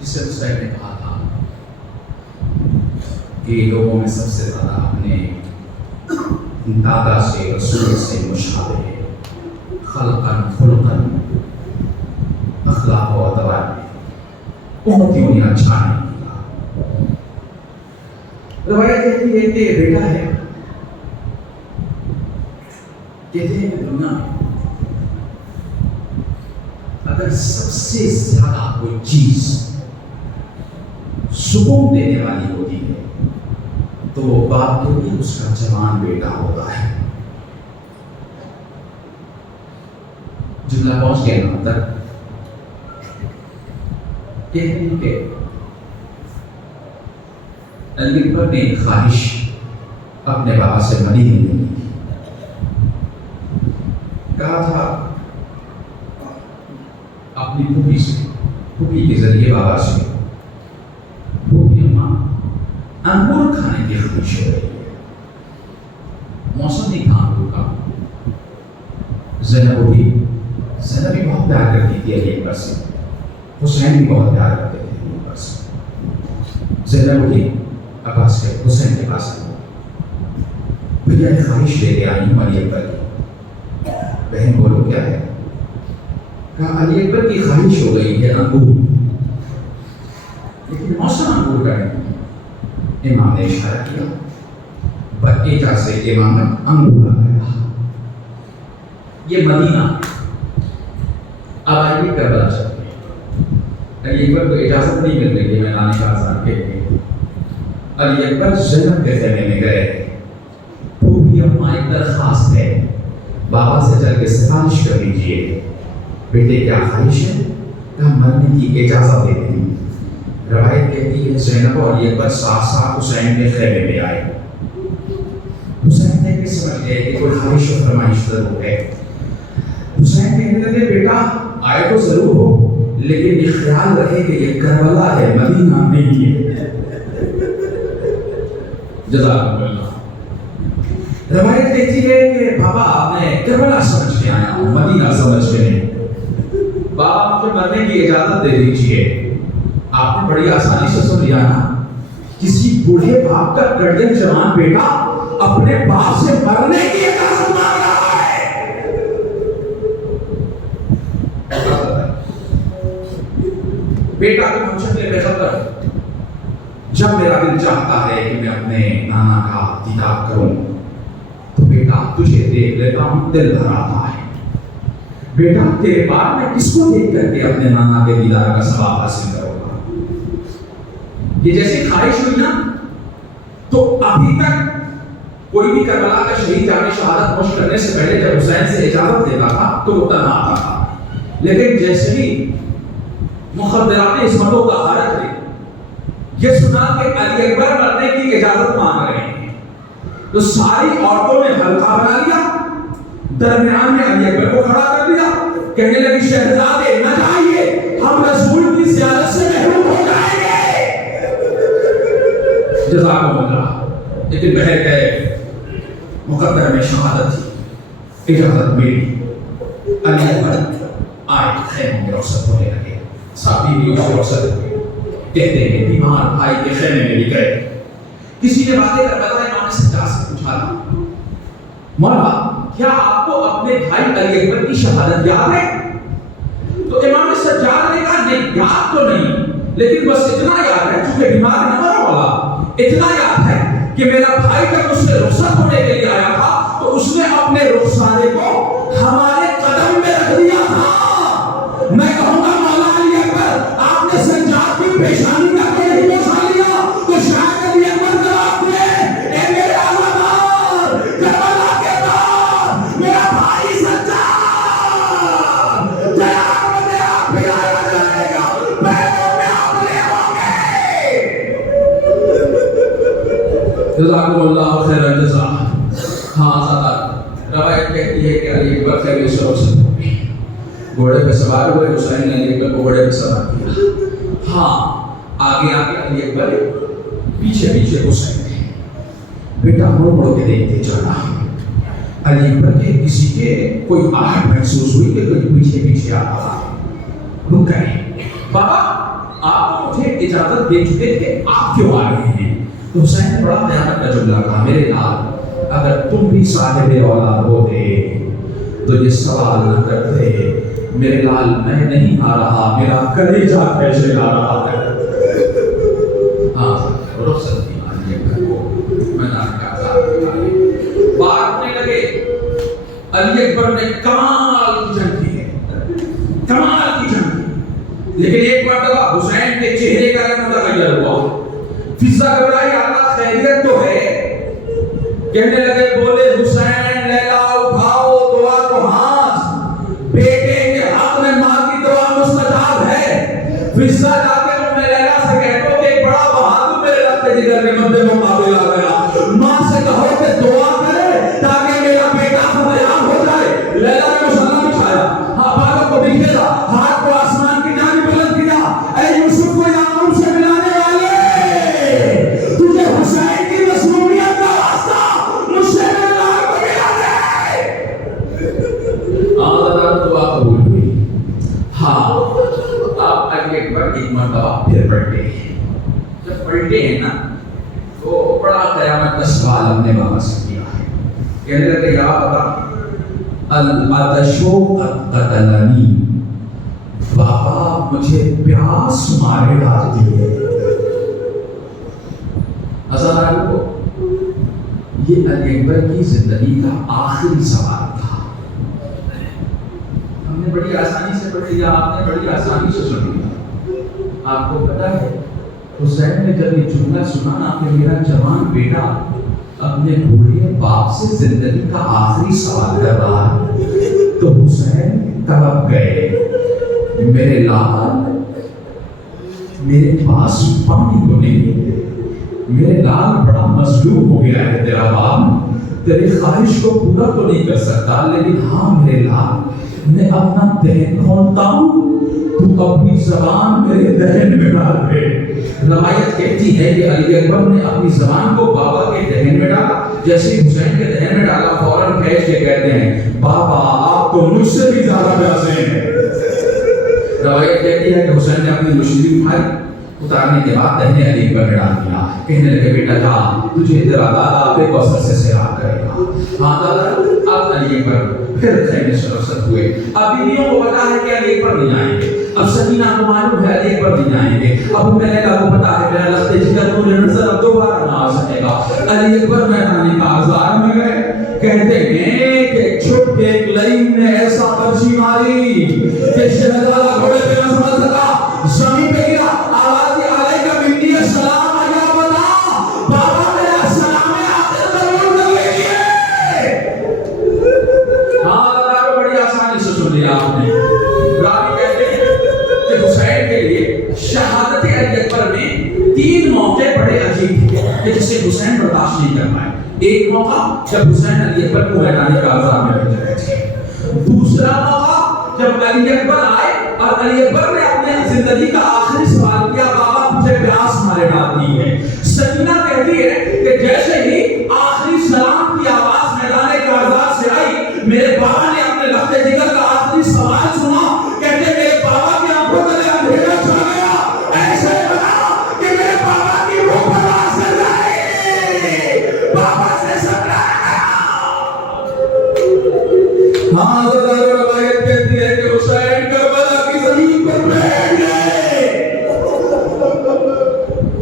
جس سے حسین نے کہا تھا کہ لوگوں میں سب سے زیادہ اپنے دادا سے رسول سے مشابہ ہے، خلقاً خلقاً اخلاق و ادوار میں بہت ہی انہیں اچھا نہیں کیا۔ روایت کہتی ہے کہ بیٹا ہے، کہتے ہیں کہ دنیا میں اگر سب سے زیادہ کوئی چیز سکون دینے والی ہوتی ہے تو وہ باپ کے لیے اس کا جوان بیٹا ہوتا ہے۔ جملہ پہنچ گیا نا تک؟ کہتے ہیں کہ علی اکبر نے ایک خواہش اپنے بابا سے مدینے میں لی تھی، کہا تھا اپنی پھوپھی کے ذریعے بابا سے، پھوپھی اماں انگور کھانے کی خواہش ہو رہی ہے، موسم نہیں تھا انگور کا۔ زینب بھی بہت پیار کرتی تھی علی اکبر سے، حسین بھی بہت پیار کرتے تھے علی اکبر سے۔ زینب بھی عباس کے حسین کے پاس آئی، بھیا ایک خواہش لے کے آئی ہوں علی اکبر کی۔ بہن بولو کیا ہے؟ کہا علی اکبر کی خواہش ہو گئی ہے انگور، لیکن موسم انگور کا نہیں۔ امام نے اشارہ کیا، بقیہ سے امام نے انگور لگایا۔ یہ مدینہ، اب آئیے کربلا چلتے ہیں۔ علی اکبر کو اجازت نہیں مل رہی ہے میدان کارزار کے لیے۔ علی اکبر زینب کے خیمے میں گئے، پھوپھی اماں ایک درخواست ہے، بابا سے چل کے سفارش کر لیجیے، بیٹے کیا خواہش ہے؟ کہا مرنے کی اجازت دے دیں۔ روایت کہتی ہے زینب اور علی اکبر ساتھ ساتھ حسین کے خیمے میں آئے۔ حسین نے بھی سمجھ گئے کہ کوئی خواہش و فرمائش ضرور ہے۔ حسین کہنے لگے بیٹا آئے تو ضرور ہو، لیکن یہ خیال رہے کہ یہ کربلا ہے، مدینہ نہیں ہے۔ جزاک اللہ۔ روایت کہتی ہے کہ بابا میں کربلا سمجھ کے آیا ہوں، مدینہ سمجھ کے نہیں۔ بابا مجھے مرنے کی اجازت دے دیجیے۔ آپ نے بڑی آسانی سے سن لیا نا، کسی بوڑھے باپ کا گرجن جوان بیٹا اپنے باپ سے مرنے کی اجازت مانگ رہا ہے۔ بیٹا کو منشن میں بہتر، جب میرا دل چاہتا ہے کہ میں اپنے نانا کا دیدار کروں تو بیٹا تجھے دیکھ لیتا ہوں، دل بھر آتا ہے۔ بیٹا تیرے بعد میں کس کو دیکھ کر کے اپنے نانا کے دیدار کا ثواب حاصل کروں گا؟ یہ جیسی خواہش ہوئی نا، تو ابھی تک کوئی بھی کربلا کا شہید جامع شہادت نوش کرنے سے پہلے جب حسین سے اجازت لیتا تھا تو وہ تنہا آتا تھا، لیکن جیسے ہی مخدرات عصمتوں کا حالت ہوئی، یہ سنا کہ علی اکبر مرنے کی اجازت مانگ رہے ہیں، تو ساری عورتوں نے حلقہ بنا لیا، درمیان میں علی اکبر کو کھڑا کر دیا، کہنے لگی شہزادے نہ جائیے، ہم رسول کی زیارت سے محروم ہو جائیں گے۔ جزاکم اللہ۔ لیکن بہر گئے، مقدر میں شہادت تھی، اجازت ملی، علی اکبر آئے، خیموں میں رخصت ہونے لگے، ساتھی بھی اسے رخصت ہوئے۔ کہتے ہیں بیمار بھائی کے خیمے میں بھی گئے، کسی نے باتیں کربلا امام سجاد سے پوچھا تھا، مولا کیا آپ کو اپنے بھائی علی اکبر کی شہادت یاد ہے؟ تو امام سجاد نے کہا نہیں یاد تو نہیں، لیکن بس اتنا یاد ہے، چونکہ بیمار نہ مرا مولا، اتنا یاد ہے کہ میرا بھائی جب مجھ سے رخصت ہونے کے لیے آیا تھا تو اس نے اپنے رخسارے کو ہمارے قدم میں رکھ دیا تھا۔ میں کہوں گا مولا علی اکبر آپ نے سجاد کی پیشانی کا کوئی نہیں بسا لیا تو شاید علی اکبر جواب دے، اے میرے علماء کربلا کے بعد میرا بھائی سجاد جناب میں آپ پھرایا جائے گا، پیروں میں آپ لے ہوں گے۔ جزاکم اللہ خیر الجزاء۔ ہاں سادہ روایت کہتی ہے کہ علی اکبر خیمے سے رخصت ہو گئی، گھوڑے پہ سوار ہوئے، حسین نے علی اکبر کو گھوڑے پہ سوار کیا۔ ہاں آگے آگے علی اکبر، پیچھے پیچھے حسین نے۔ بیٹا مڑ مڑ کے دیکھتے جانا، علی اکبر کے کسی کے کوئی آہٹ محسوس ہوئی کہ کوئی پیچھے پیچھے آ رہا ہے، رک گئے۔ بابا آپ مجھے اجازت دے چکے تھے، آپ کیوں آ رہے ہیں؟ تو حسین نے بڑا قیامت کا جملہ کہا، میرے لال اگر تم بھی صاحب اولاد ہوتے تو یہ سوال نہ کرتے، میرے لال میں نہیں آ رہا، میرا کلیجہ کیسے آ رہا ہے؟ ہاں رخصت کی مانی ہے کو میدان کا آزاد بات ہونے لگے۔ علی اکبر نے کمال کی جنگ کی ہے، کمال کی جنگ کی، لیکن ایک مرتبہ حسین کے چہرے کا رنگ متغیر ہوا۔ فضا گھبرائی، آقا خیریت تو ہے؟ کہنے لگے، بولے حسین لیلا اٹھاؤ دعا کو ہاتھ، بیٹے کے حق میں ماں کی دعا مستجاب ہے۔ فضا جا کے ام لیلا سے کہتے ہو کہ ایک بڑا بہادر میرے رفتے جگر کے مدے مقابل آ گیا، ماں سے کہو کہ دعا کرے تاکہ میرا بیٹا فریاد ہو جائے۔ لیلا نے مسلح بچھایا، ہاں بالوں کو بکھیرا، ہاتھ کو آسمان کی جانب بلند کیا، اے یوسف کو یعقوب سے ملانے والے، تجھے حسین کی مصلوبیت کا واسطہ مجھ سے ملا کو ملا دے۔ آزادار دعا قبول ہوئی۔ ہاں آپ علی اکبر ایک مرتبہ پھر پلٹے ہیں، جب پلٹے ہیں نا تو بڑا قیامت کا سوال ہم نے بابا سے کیا ہے۔ کہنے لگے، یا بابا العطش قد قتلنی، بابا مجھے پیاس مارے ڈالتی ہے۔ ہزاروں کو یہ علی اکبر کی زندگی کا آخری سوال تھا۔ ہم نے بڑی آسانی سے پڑھ لیا، آپ نے بڑی آسانی سے سن لیا۔ آپ کو پتا ہے حسین نے جب یہ جملہ سنا نا کہ میرا جوان بیٹا اپنے بوڑھے باپ سے زندگی کا آخری سوال کر رہا ہے تو حسین تڑپ گئے، میرے لال میرے پاس پانی کو نہیں، میرے لال بڑا مظلوم ہو گیا ہے تیرا باپ، تیری خواہش کو پورا تو نہیں کر سکتا، لیکن ہاں میرے لال میں اپنا دہن کھولتا ہوں، تو اپنی زبان میرے دہن میں ڈال دے۔ روایت کہتی ہے کہ علی اکبر نے اپنی زبان کو بابا کے دہن میں ڈالا، جیسے حسین کے دہن میں ڈالا فوراً کھینچ کے کہتے ہیں، بابا آپ تو مجھ سے بھی زیادہ پیاسے ہیں۔ روایت کہتی ہے کہ حسین نے اپنی مشکل اٹھائی، اتارنے کے بعد دہنے علی اکبر نے ڈال دیا، کہنے لگے، بیٹا جا تجھے تیرا دادا آبے کوثر سے سیراب کرے گا۔ ہاں دادا، اب علی اکبر پھر خیمے سے رخصت ہوئے۔ اب بیویوں کو پتا ہے کہ علی اکبر نہیں آئیں گے، اب سکینہ کو معلوم ہے علی اکبر نہیں آئیں گے، اب ام لیلا کو پتا ہے میرا لخت جگر نور نظر اب دوبارہ نہ آ سکے گا۔ علی اکبر میدان کارزار میں گئے، کہتے ہیں کہ چھپ کے ایک لئیم نے ایسا برچی ماری کہ شہزادہ گھوڑے پہ نہ سمجھ سکا، زمین پہ گرا، آواز دی علیکہ منی السلام، آیا بتا بابا میرا سلام آخر ضرور کر لیجئے۔ ہاں اللہ کو بڑی آسانی سے سن لیا آپ نے۔ راوی کہتے ہیں کہ حسین کے لیے شہادت علی اکبر میں 3 موقع بڑے عجیب تھے کہ جسے حسین برداشت نہیں کر پائے۔ ایک موقع جب حسین علی اکبر کو میدان کارزار میں بھیج رہے تھے، دوسرا موقع جب علی اکبر آئے اور علی اکبر نے اپنے زندگی کا آخری سوال کیا، بابا مجھے پیاس مارے ڈالتی ہے۔ سکینہ کہتی ہے کہ جیسے ہی آخری سلام کی آواز میدان کارزار سے آئی، میرے بابا نے اپنے لخت جگر کا آخری سوال سنا، کہتے میرے بابا کی آنکھوں تلے اندھیرا چھا گیا، ایسے بنا کہ میرے بابا کی روح پرواز کر جائے، بابا سے سمجھا گیا۔ ہاں روایت کہتی ہے کہ حسین کربلا کی زمین پر بیٹھ گئے۔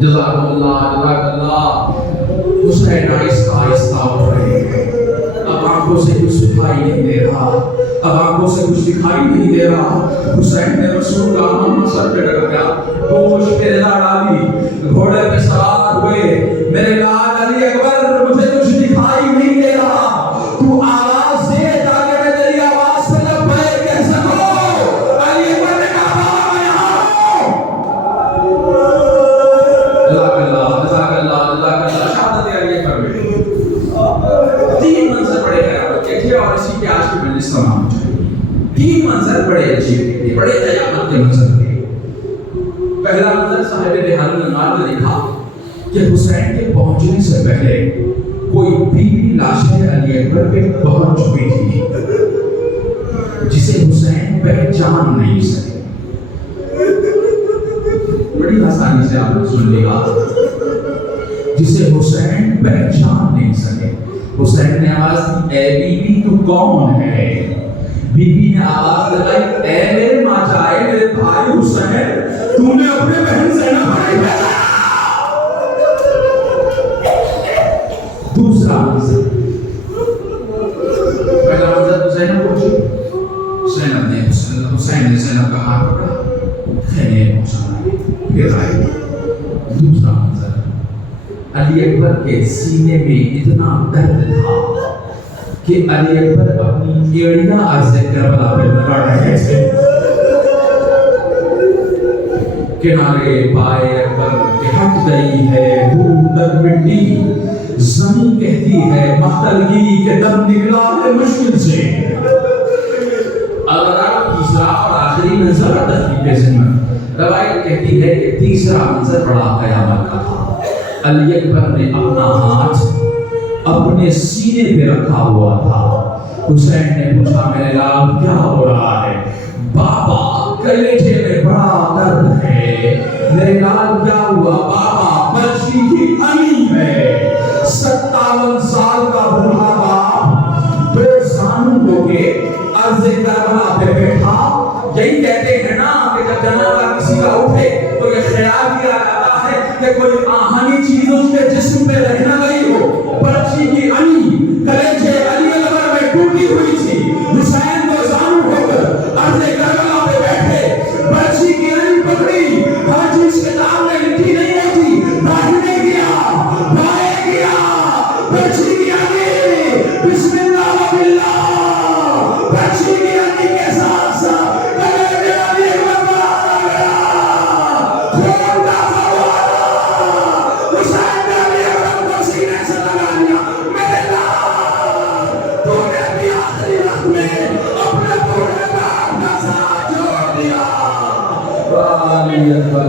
جزاک اللہ جزاک اللہ۔ حسین آہستہ آہستہ اٹھ رہے ہیں، اب آنکھوں سے کچھ دکھائی نہیں دے رہا، اب آنکھوں سے کچھ دکھائی نہیں دے رہا۔ حسین نے رسول کا ہم سر پہ ڈر گیا، ہوش پہ نظر ڈالی، گھوڑے پہ سوار ہوئے، میرے لال علی اکبر مجھے کچھ دکھائی نہیں دے رہا، تو آواز دے تاکہ میں تیری آواز سے لبیک کہہ سکوں۔ علی اکبر نے کہا بابا میں یہاں ہوں۔ جزاک اللہ جزاک اللہ جزاک اللہ۔ شہادت علی اکبر میں 3 منظر بڑے قیامت کے تھے، اور اسی پہ آج کی مجلس تمام ہو جائے گی۔ 3 منظر بڑے عجیب تھے، بڑے قیامت کے منظر تھے۔ پہلا منظر صاحب بحار الانوار نے لکھا کہ حسین کے پہنچنے سے پہلے کوئی بیوی لاشیں علی اکبر پہ پہنچ چکی تھی جسے حسین پہچان نہیں سکے۔ بڑی آسانی سے آپ نے سن لیا، جسے حسین پہچان نہیں سکے۔ حسین نے آواز دی اے بی بی تو کون ہے؟ بی بی نے آواز لگائی اے میرے ماجا، اے میرے بھائی حسین، تو نے اپنے بہن زینب کو نہیں بھیجا۔ دوسرا منظر، پہلا منظر زینب پہنچی، حسین نے زینب کا ہاتھ پکڑا، خیمے پہنچانا، پھر آئی۔ دوسرا منظر، علی اکبر کے سینے میں اتنا درد تھا کہ علی اکبر اپنی ایڑیاں عرض کربلا پہ لگا رہے تھے۔ کنارے پائے اکبر کے ہٹ گئی ہے دور تک مٹی، زمین کہتی ہے مختلگی کے دم نکلا ہے مشکل سے۔ اگر آپ تیسرا اور آخری منظر تحقیق ذمہ، روایت کہتی ہے کہ تیسرا منظر بڑا قیامت کا تھا۔ علی اکبر نے اپنا ہاتھ اپنے سینے پہ رکھا ہوا تھا۔ حسین نے پوچھا میرے لال کیا ہو رہا ہے؟ بابا کلیجے میں بڑا درد ہے۔ میرے لال کیا ہوا؟ بابا بچی کی امی ہے، 57 سال کا بوڑھا باپ، دو زانوں ہو کے عرض کربلا پہ بیٹھا۔ یہی کہتے ہیں نا کہ جب جنازہ کسی کا اٹھے تو یہ خیال کیا جاتا ہے کہ کوئی آہنی چیز اس کے جسم پہ رہ نہ گئی ہو۔ بچی کی امی کلیجے علی اکبر میں ٹوٹی ہوئی تھی، حسین دو زانوں ہو کر عرض کربلا پہ بیٹھے، بچی کی امی پکڑی، ہر چیز کتاب میں لکھی نہیں ہوتی، داہنے گیا بائیں گیا، بچی کی امی بسم اللہ باللہ، بچی کی امی کے ساتھ ساتھ کلیجے علی اکبر پر آ گیا، خون کا فوارہ، حسین نے علی اکبر کو سینے سے لگا لیا۔ میرے لال تو نے بھی آخری وقت میں اپنے بوڑھے باپ کا ساتھ چھوڑ دیا۔ علی اکبر